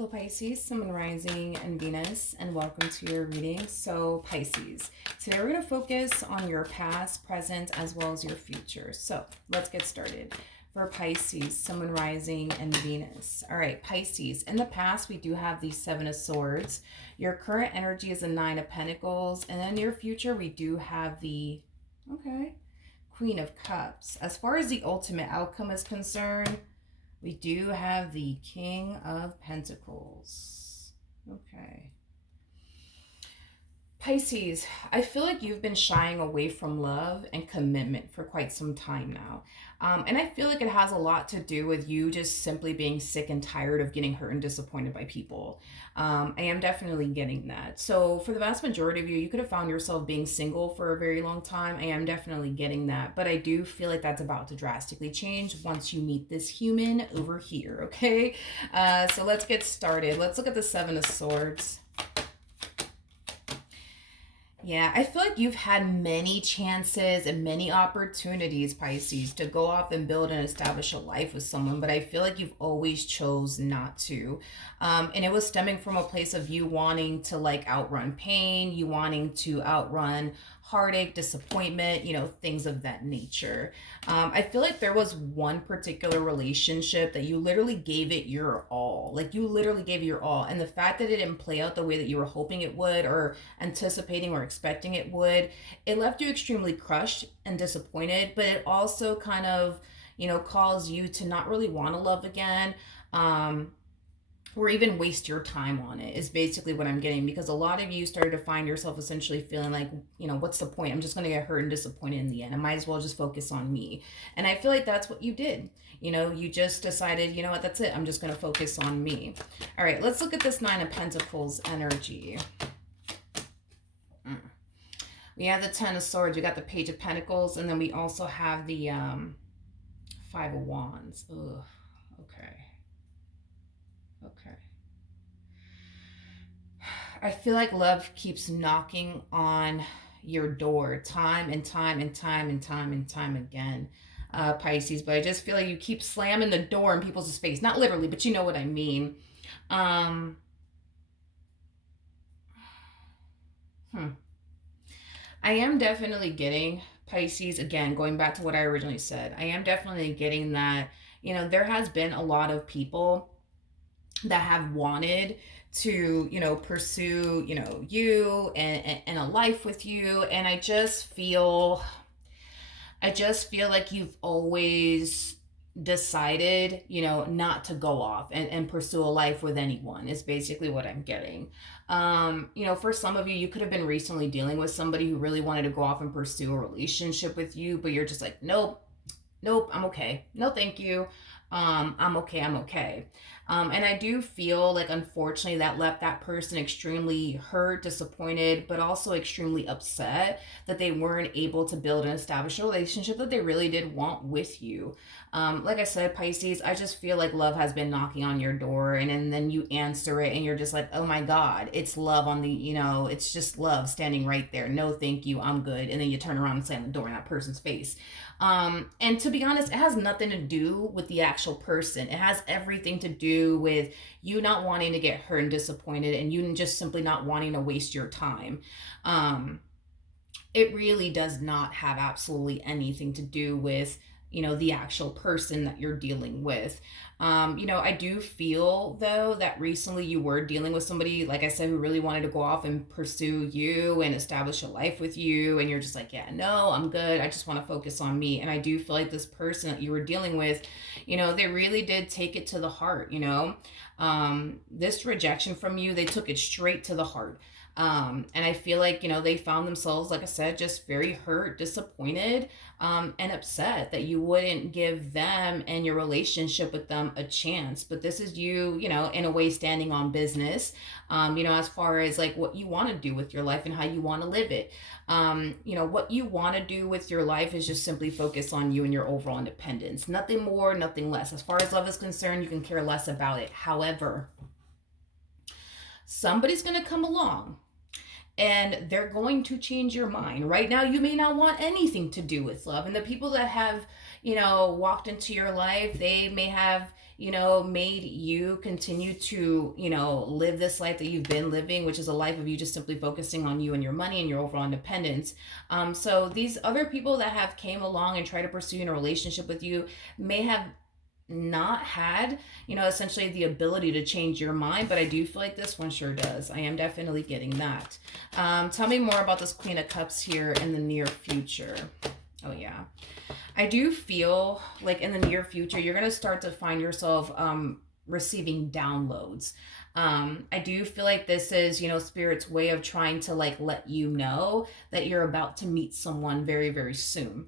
Hello Pisces, Sun, Moon, Rising, and Venus, and welcome to your reading. So Pisces, today we're going to focus on your past, present, as well as your future. So let's get started. For Pisces, Sun, Moon, Rising, and Venus. All right, Pisces, in the past we do have the Seven of Swords. Your current energy is the Nine of Pentacles, and in your future we do have the, Queen of Cups. As far as the ultimate outcome is concerned, we do have the King of Pentacles. Okay. Pisces, I feel like you've been shying away from love and commitment for quite some time now. And I feel like it has a lot to do with you just simply being sick and tired of getting hurt and disappointed by people. I am definitely getting that. So for the vast majority of you, you could have found yourself being single for a very long time. I am definitely getting that. But I do feel like that's about to drastically change once you meet this human over here, okay? So let's get started. Let's look at the Seven of Swords. Yeah, I feel like you've had many chances and many opportunities, Pisces, to go off and build and establish a life with someone, but I feel like you've always chose not to. And it was stemming from a place of you wanting to like outrun pain, you wanting to outrun heartache, disappointment, things of that nature. I feel like there was one particular relationship that you literally gave it your all. Like you literally gave it your all. And the fact that it didn't play out the way that you were hoping it would or anticipating or expecting it would, it left you extremely crushed and disappointed, but it also kind of, caused you to not really want to love again. Or even waste your time on it is basically what I'm getting, because a lot of you started to find yourself essentially feeling like, what's the point? I'm just going to get hurt and disappointed in the end. I might as well just focus on me. And I feel like that's what you did. You just decided, what, that's it. I'm just going to focus on me. All right, let's look at this Nine of Pentacles energy. We have the Ten of Swords, we got the Page of Pentacles, and then we also have the Five of Wands. Ugh, okay. Okay. I feel like love keeps knocking on your door time and time and time and time and time again, Pisces. But I just feel like you keep slamming the door in people's face. Not literally, but you know what I mean. I am definitely getting, Pisces, again, going back to what I originally said, I am definitely getting that, there has been a lot of people that have wanted to, pursue, you and a life with you. And I just feel like you've always decided, not to go off and pursue a life with anyone is basically what I'm getting. For some of you, you could have been recently dealing with somebody who really wanted to go off and pursue a relationship with you, but you're just like, nope, I'm okay. No, thank you. I'm okay. And I do feel like, unfortunately, that left that person extremely hurt, disappointed, but also extremely upset that they weren't able to build and establish a relationship that they really did want with you. Like I said, Pisces, I just feel like love has been knocking on your door, and then you answer it and you're just like, oh my God, it's love on the, it's just love standing right there. No, thank you. I'm good. And then you turn around and slam the door in that person's face. And to be honest, it has nothing to do with the actual person. It has everything to do with you not wanting to get hurt and disappointed, and you just simply not wanting to waste your time. It really does not have absolutely anything to do with, the actual person that you're dealing with. I do feel, though, that recently you were dealing with somebody, like I said, who really wanted to go off and pursue you and establish a life with you. And you're just like, yeah, no, I'm good. I just want to focus on me. And I do feel like this person that you were dealing with, they really did take it to the heart, this rejection from you, they took it straight to the heart. And I feel like, they found themselves, like I said, just very hurt, disappointed, and upset that you wouldn't give them and your relationship with them a chance. But this is you, in a way standing on business, as far as like what you want to do with your life and how you want to live it. What you want to do with your life is just simply focus on you and your overall independence. Nothing more, nothing less. As far as love is concerned, you can care less about it. However, somebody's going to come along and they're going to change your mind. Right now, you may not want anything to do with love. And the people that have, walked into your life, they may have, made you continue to, live this life that you've been living, which is a life of you just simply focusing on you and your money and your overall independence. So these other people that have came along and tried to pursue in a relationship with you may have not had, essentially the ability to change your mind, but I do feel like this one sure does. I am definitely getting that. Tell me more about this Queen of Cups here in the near future. Oh, yeah. I do feel like in the near future, you're going to start to find yourself receiving downloads. I do feel like this is, Spirit's way of trying to like let you know that you're about to meet someone very, very soon.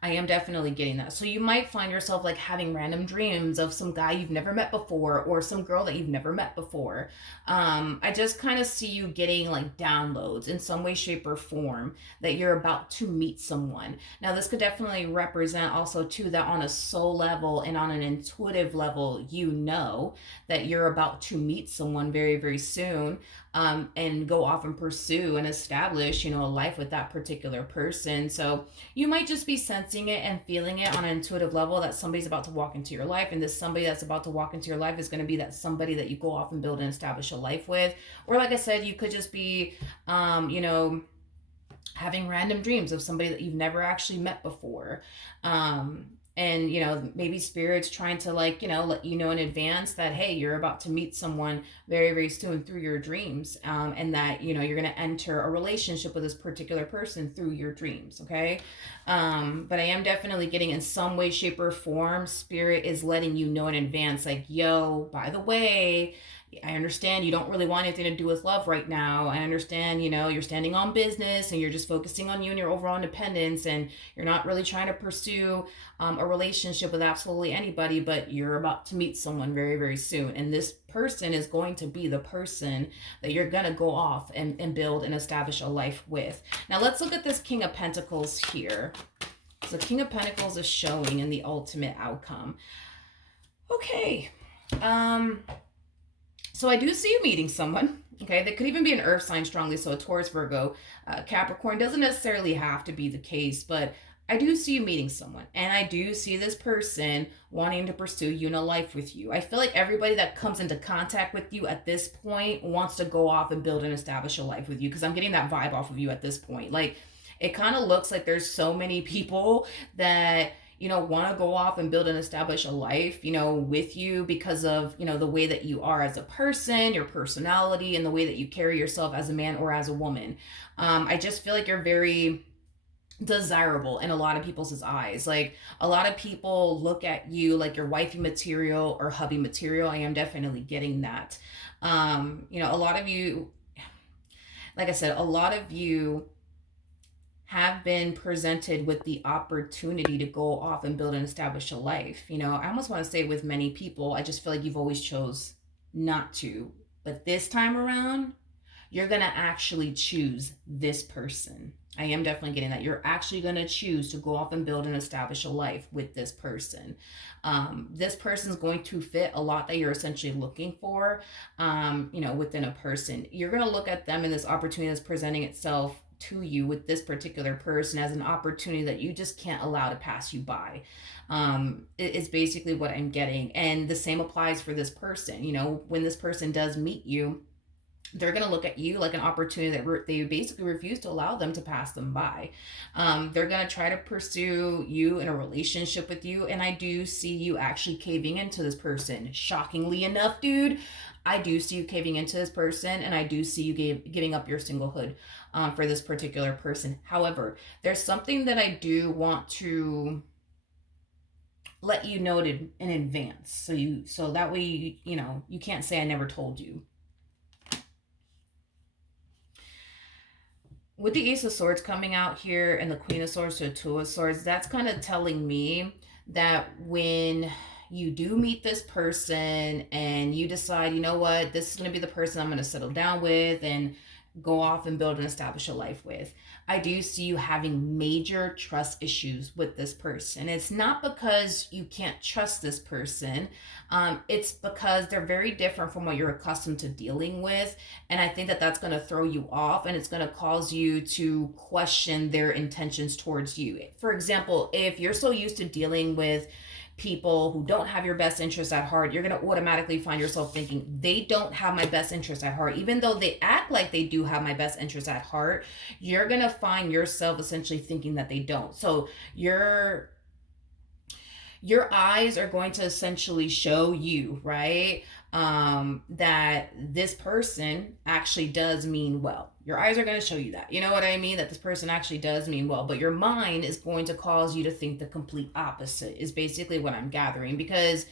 I am definitely getting that. So you might find yourself like having random dreams of some guy you've never met before or some girl that you've never met before. I just kind of see you getting like downloads in some way, shape, or form that you're about to meet someone. Now, this could definitely represent also too that on a soul level and on an intuitive level, that you're about to meet someone very, very soon. And go off and pursue and establish, a life with that particular person. So you might just be sensing it and feeling it on an intuitive level that somebody's about to walk into your life. And this somebody that's about to walk into your life is going to be that somebody that you go off and build and establish a life with. Or like I said, you could just be, having random dreams of somebody that you've never actually met before. And maybe Spirit's trying to like let you know in advance that hey, you're about to meet someone very, very soon through your dreams, and that you're going to enter a relationship with this particular person through your dreams. Okay. But I am definitely getting in some way, shape, or form, Spirit is letting you know in advance, like, yo, by the way, I understand you don't really want anything to do with love right now. I understand, you're standing on business and you're just focusing on you and your overall independence, and you're not really trying to pursue a relationship with absolutely anybody, but you're about to meet someone very, very soon. And this person is going to be the person that you're going to go off and build and establish a life with. Now, let's look at this King of Pentacles here. So King of Pentacles is showing in the ultimate outcome. Okay. So I do see you meeting someone. Okay, that could even be an earth sign strongly, so a Taurus, Virgo, Capricorn. Doesn't necessarily have to be the case, but I do see you meeting someone, and I do see this person wanting to pursue you in a life with you. I feel like everybody that comes into contact with you at this point wants to go off and build and establish a life with you, because I'm getting that vibe off of you at this point. Like, it kind of looks like there's so many people that want to go off and build and establish a life, with you because of, the way that you are as a person, your personality, and the way that you carry yourself as a man or as a woman. I just feel like you're very desirable in a lot of people's eyes. Like, a lot of people look at you like you're wifey material or hubby material. I am definitely getting that. A lot of you, like I said, a lot of you have been presented with the opportunity to go off and build and establish a life. I almost want to say with many people, I just feel like you've always chose not to. But this time around, you're going to actually choose this person. I am definitely getting that. You're actually going to choose to go off and build and establish a life with this person. This person is going to fit a lot that you're essentially looking for, within a person. You're going to look at them and this opportunity that's presenting itself to you with this particular person as an opportunity that you just can't allow to pass you by. It's basically what I'm getting. And the same applies for this person. When this person does meet you, they're going to look at you like an opportunity that they basically refuse to allow them to pass them by. They're going to try to pursue you in a relationship with you. And I do see you actually caving into this person. Shockingly enough, dude, I do see you caving into this person, and I do see you giving up your singlehood for this particular person. However, there's something that I do want to let you know in advance, so that way you can't say I never told you. With the Ace of Swords coming out here and the Queen of Swords to the Two of Swords, that's kind of telling me that when you do meet this person and you decide, what, this is going to be the person I'm going to settle down with and go off and build and establish a life with, I do see you having major trust issues with this person. It's not because you can't trust this person. It's because they're very different from what you're accustomed to dealing with. And I think that that's going to throw you off, and it's going to cause you to question their intentions towards you. For example, if you're so used to dealing with people who don't have your best interests at heart, you're going to automatically find yourself thinking, they don't have my best interests at heart. Even though they act like they do have my best interests at heart, you're going to find yourself essentially thinking that they don't. So your eyes are going to essentially show you, right? That this person actually does mean well. Your eyes are going to show you that. You know what I mean? That this person actually does mean well. But your mind is going to cause you to think the complete opposite, is basically what I'm gathering. Because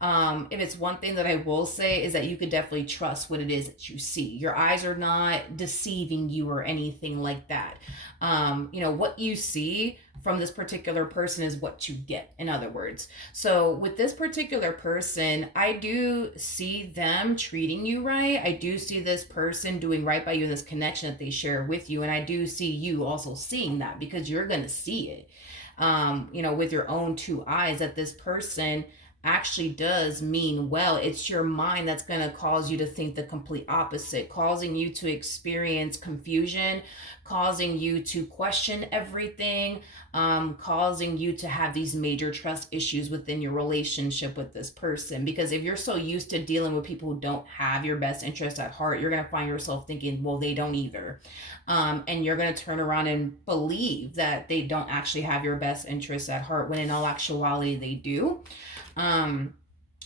if it's one thing that I will say is that you could definitely trust what it is that you see. Your eyes are not deceiving you or anything like that. What you see from this particular person is what you get, in other words. So with this particular person, I do see them treating you right. I do see this person doing right by you in this connection that they share with you. And I do see you also seeing that, because you're going to see it, with your own two eyes, that this person actually does mean well. It's your mind that's going to cause you to think the complete opposite, causing you to experience confusion, causing you to question everything, causing you to have these major trust issues within your relationship with this person. Because if you're so used to dealing with people who don't have your best interest at heart, you're going to find yourself thinking, well, they don't either. And you're going to turn around and believe that they don't actually have your best interests at heart, when in all actuality they do.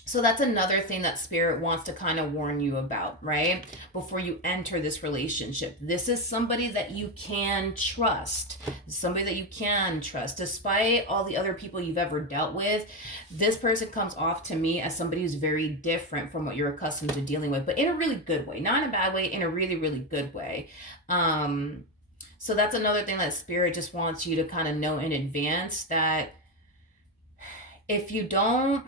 So that's another thing that spirit wants to kind of warn you about, right? Before you enter this relationship. This is somebody that you can trust. Somebody that you can trust. Despite all the other people you've ever dealt with, this person comes off to me as somebody who's very different from what you're accustomed to dealing with, but in a really good way. Not in a bad way, in a really, really good way. So that's another thing that spirit just wants you to kind of know in advance, that if you don't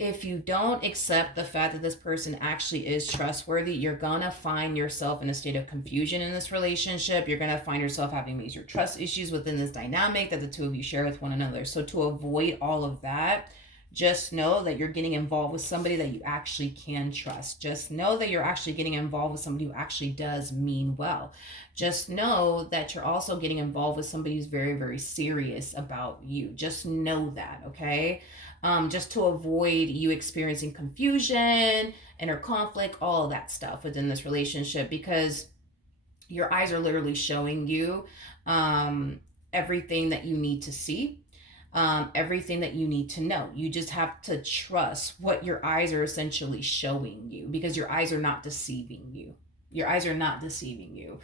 accept the fact that this person actually is trustworthy, you're gonna find yourself in a state of confusion in this relationship. You're gonna find yourself having major trust issues within this dynamic that the two of you share with one another. So to avoid all of that, just know that you're getting involved with somebody that you actually can trust. Just know that you're actually getting involved with somebody who actually does mean well. Just know that you're also getting involved with somebody who's very, very serious about you. Just know that, okay? Just to avoid you experiencing confusion, inner conflict, all of that stuff within this relationship, because your eyes are literally showing you everything that you need to see. Everything that you need to know. You just have to trust what your eyes are essentially showing you, because your eyes are not deceiving you. Your eyes are not deceiving you.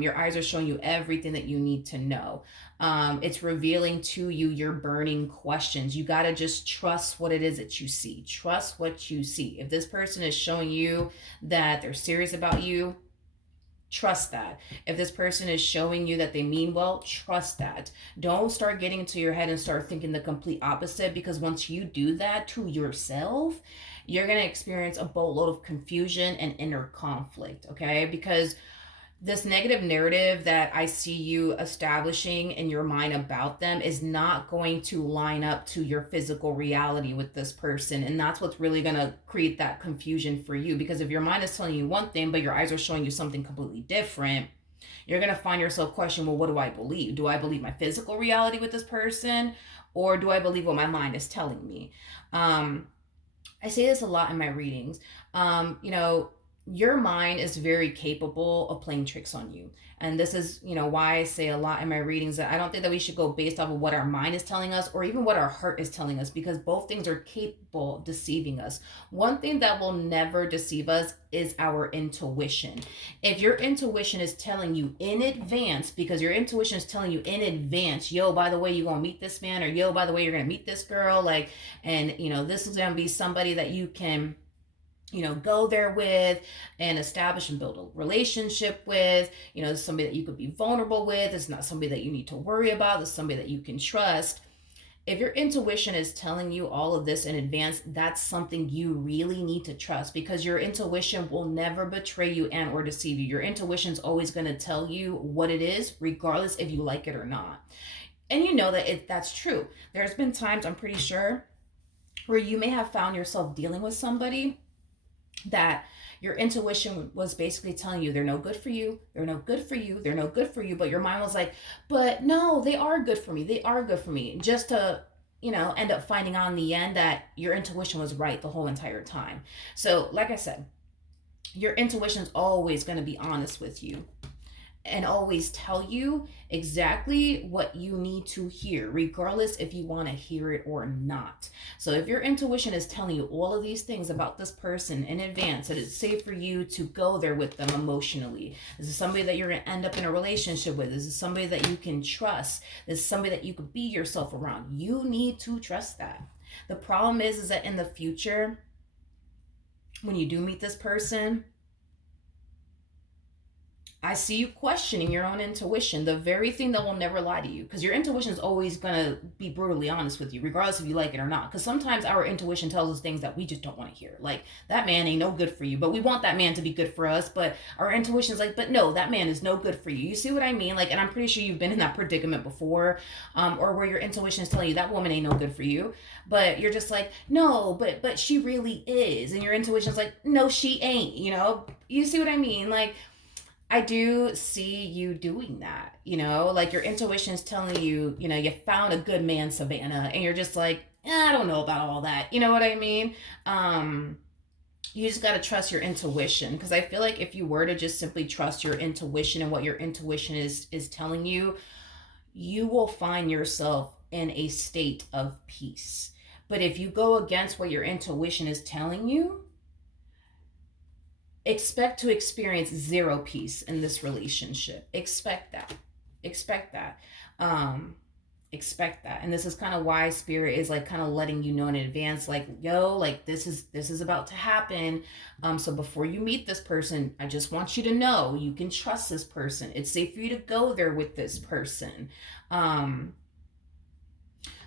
Your eyes are showing you everything that you need to know. It's revealing to you your burning questions. You got to just trust what it is that you see. Trust what you see. If this person is showing you that they're serious about you, trust that. If this person is showing you that they mean well, trust that. Don't start getting into your head and start thinking the complete opposite, because once you do that to yourself, you're going to experience a boatload of confusion and inner conflict, okay? Because this negative narrative that I see you establishing in your mind about them is not going to line up to your physical reality with this person. And that's what's really going to create that confusion for you. Because if your mind is telling you one thing, but your eyes are showing you something completely different, you're going to find yourself questioning, well, what do I believe? Do I believe my physical reality with this person? Or do I believe what my mind is telling me? I say this a lot in my readings. Your mind is very capable of playing tricks on you. And this is, why I say a lot in my readings that I don't think that we should go based off of what our mind is telling us or even what our heart is telling us, because both things are capable of deceiving us. One thing that will never deceive us is our intuition. If your intuition is telling you in advance, because your intuition is telling you in advance, yo, by the way, you're going to meet this man, or yo, by the way, you're going to meet this girl, and this is going to be somebody that you can go there with and establish and build a relationship with, somebody that you could be vulnerable with. It's not somebody that you need to worry about. It's somebody that you can trust. If your intuition is telling you all of this in advance, that's something you really need to trust, because your intuition will never betray you and or deceive you. Your intuition is always going to tell you what it is, regardless if you like it or not. And you know that that's true. There's been times, I'm pretty sure, where you may have found yourself dealing with somebody that your intuition was basically telling you they're no good for you, they're no good for you, they're no good for you, but your mind was like, but no, they are good for me, they are good for me, just to end up finding out in the end that your intuition was right the whole entire time. So, like I said, your intuition is always going to be honest with you and always tell you exactly what you need to hear, regardless if you want to hear it or not. So, if your intuition is telling you all of these things about this person in advance, that it's safe for you to go there with them emotionally. This is somebody that you're going to end up in a relationship with. This is somebody that you can trust. This is somebody that you could be yourself around. You need to trust that. The problem is that in the future, when you do meet this person, I see you questioning your own intuition, the very thing that will never lie to you. Because your intuition is always going to be brutally honest with you, regardless if you like it or not. Because sometimes our intuition tells us things that we just don't want to hear. Like, that man ain't no good for you, but we want that man to be good for us. But our intuition is like, but no, that man is no good for you. You see what I mean? Like, and I'm pretty sure you've been in that predicament before, or where your intuition is telling you that woman ain't no good for you. But you're just like, no, but she really is. And your intuition is like, no, she ain't, You see what I mean? Like, I do see you doing that, like your intuition is telling you, you found a good man, Savannah, and you're just like, I don't know about all that. You know what I mean? You just got to trust your intuition, because I feel like if you were to just simply trust your intuition and what your intuition is telling you, you will find yourself in a state of peace. But if you go against what your intuition is telling you, expect to experience zero peace in this relationship. Expect that. Expect that. Expect that. And this is kind of why spirit is like kind of letting you know in advance, like, yo, like this is about to happen. So before you meet this person, I just want you to know you can trust this person. It's safe for you to go there with this person.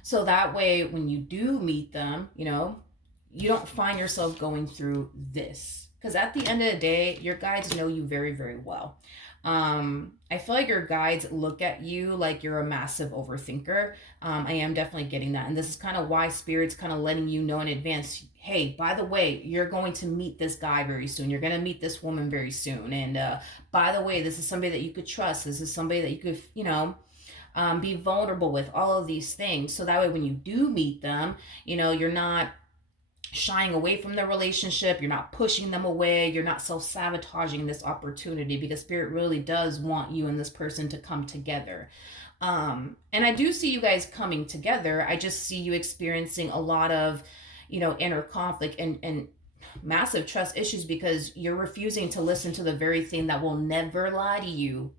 So that way when you do meet them, you don't find yourself going through this. Because at the end of the day, your guides know you very, very well. I feel like your guides look at you like you're a massive overthinker. I am definitely getting that. And this is kind of why Spirit's kind of letting you know in advance, hey, by the way, you're going to meet this guy very soon. You're going to meet this woman very soon. And by the way, this is somebody that you could trust. This is somebody that you could, be vulnerable with, all of these things. So that way when you do meet them, you're not shying away from the relationship, you're not pushing them away, you're not self-sabotaging this opportunity, because spirit really does want you and this person to come together. And I do see you guys coming together. I just see you experiencing a lot of inner conflict and massive trust issues, because you're refusing to listen to the very thing that will never lie to you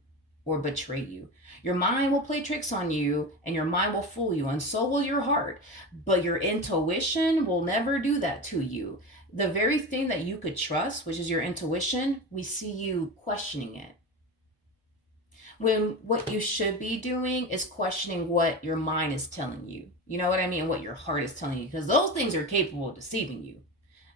or betray you. Your mind will play tricks on you, and your mind will fool you, and so will your heart. But your intuition will never do that to you. The very thing that you could trust, which is your intuition, we see you questioning it. When what you should be doing is questioning what your mind is telling you. You know what I mean? What your heart is telling you. Because those things are capable of deceiving you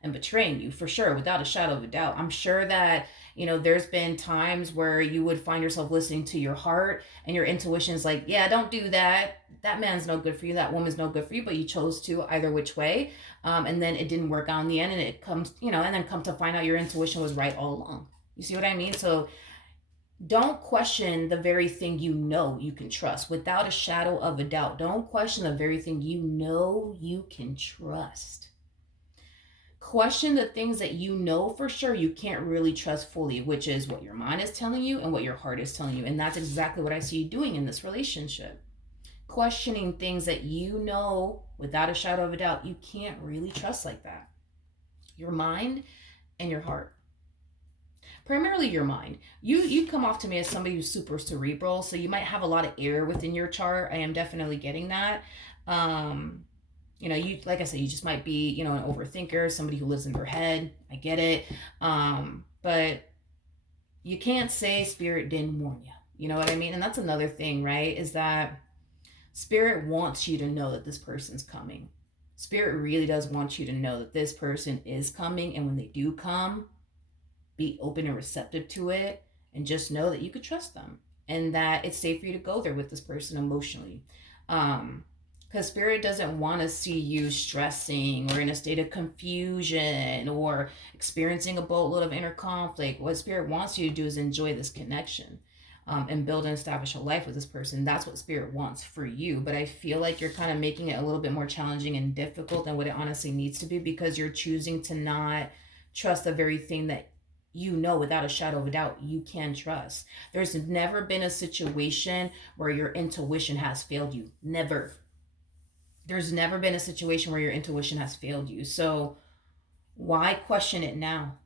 and betraying you, for sure, without a shadow of a doubt. I'm sure that there's been times where you would find yourself listening to your heart, and your intuition is like, yeah, don't do that, that man's no good for you, that woman's no good for you, but you chose to either which way, and then it didn't work out in the end, and it comes, and then come to find out your intuition was right all along. You see what I mean? So don't question the very thing you can trust without a shadow of a doubt. Don't question the very thing you can trust. Question the things that for sure you can't really trust fully, which is what your mind is telling you and what your heart is telling you. And that's exactly what I see you doing in this relationship. Questioning things that without a shadow of a doubt you can't really trust like that. Your mind and your heart. Primarily your mind. You come off to me as somebody who's super cerebral, so you might have a lot of air within your chart. I am definitely getting that. You, like I said, you just might be, an overthinker, somebody who lives in their head. I get it. But you can't say spirit didn't warn you. You know what I mean? And that's another thing, right? Is that spirit wants you to know that this person's coming. Spirit really does want you to know that this person is coming. And when they do come, be open and receptive to it. And just know that you could trust them. And that it's safe for you to go there with this person emotionally. Because spirit doesn't want to see you stressing or in a state of confusion or experiencing a boatload of inner conflict. What spirit wants you to do is enjoy this connection. and build and establish a life with this person. That's what spirit wants for you. But I feel like you're kind of making it a little bit more challenging and difficult than what it honestly needs to be, because you're choosing to not trust the very thing that you know without a shadow of a doubt you can trust. There's never been a situation where your intuition has failed you. Never. There's never been a situation where your intuition has failed you. So why question it now?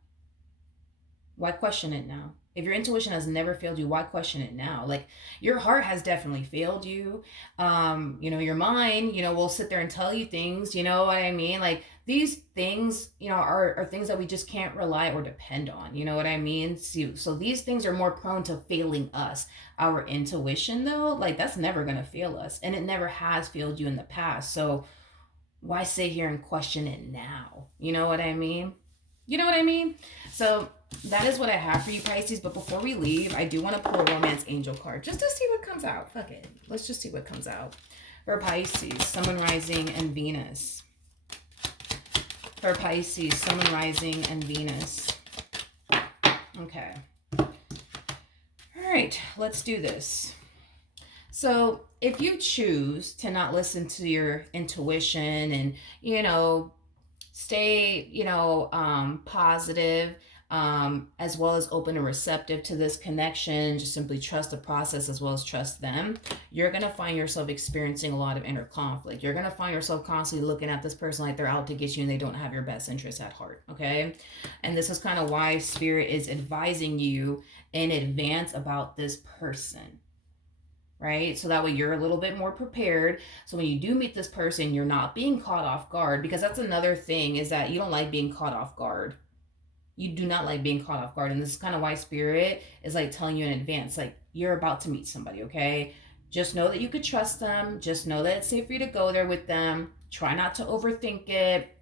Why question it now? If your intuition has never failed you, why question it now? Like, your heart has definitely failed you. Your mind, will sit there and tell you things, you know what I mean? Like, these things, are things that we just can't rely or depend on. You know what I mean? So these things are more prone to failing us. Our intuition, though, like, that's never going to fail us. And it never has failed you in the past. So why sit here and question it now? You know what I mean? You know what I mean? So that is what I have for you, Pisces. But before we leave, I do want to pull a romance angel card just to see what comes out. Fuck it. Let's just see what comes out. For Pisces, Sun, Rising, and Venus. For Pisces, Sun, Rising, and Venus. Okay. All right, let's do this. So if you choose to not listen to your intuition and, stay, positive, as well as open and receptive to this connection, just simply trust the process as well as trust them, you're going to find yourself experiencing a lot of inner conflict. You're going to find yourself constantly looking at this person like they're out to get you and they don't have your best interest at heart, okay? And this is kind of why Spirit is advising you in advance about this person, right? So that way you're a little bit more prepared. So when you do meet this person, you're not being caught off guard, because that's another thing, is that you don't like being caught off guard. You do not like being caught off guard. And this is kind of why Spirit is like telling you in advance, like, you're about to meet somebody, okay? Just know that you could trust them. Just know that it's safe for you to go there with them. Try not to overthink it.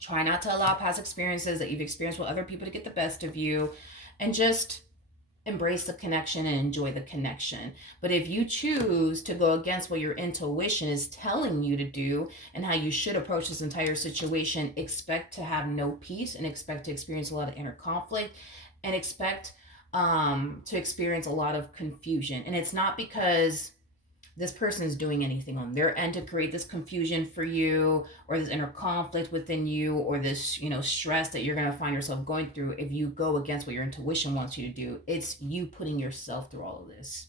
Try not to allow past experiences that you've experienced with other people to get the best of you. And just embrace the connection and enjoy the connection. But if you choose to go against what your intuition is telling you to do and how you should approach this entire situation, expect to have no peace and expect to experience a lot of inner conflict and expect to experience a lot of confusion. And it's not because this person is doing anything on their end to create this confusion for you, or this inner conflict within you, or this, stress that you're going to find yourself going through if you go against what your intuition wants you to do. It's you putting yourself through all of this,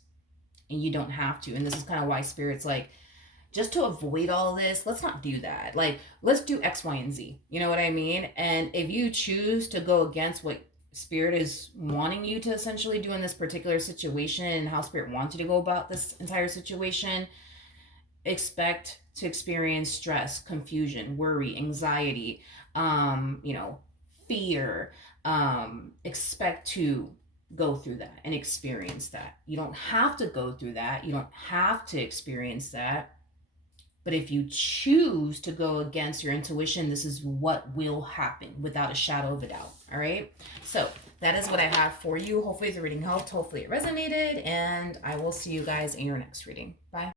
and you don't have to. And this is kind of why Spirit's like, just to avoid all of this, let's not do that. Like, let's do X, Y, and Z. You know what I mean? And if you choose to go against what Spirit is wanting you to essentially do in this particular situation, and how Spirit wants you to go about this entire situation, expect to experience stress, confusion, worry, anxiety, fear. Expect to go through that and experience that. You don't have to go through that. You don't have to experience that. But if you choose to go against your intuition, this is what will happen without a shadow of a doubt. All right. So that is what I have for you. Hopefully the reading helped. Hopefully it resonated. And I will see you guys in your next reading. Bye.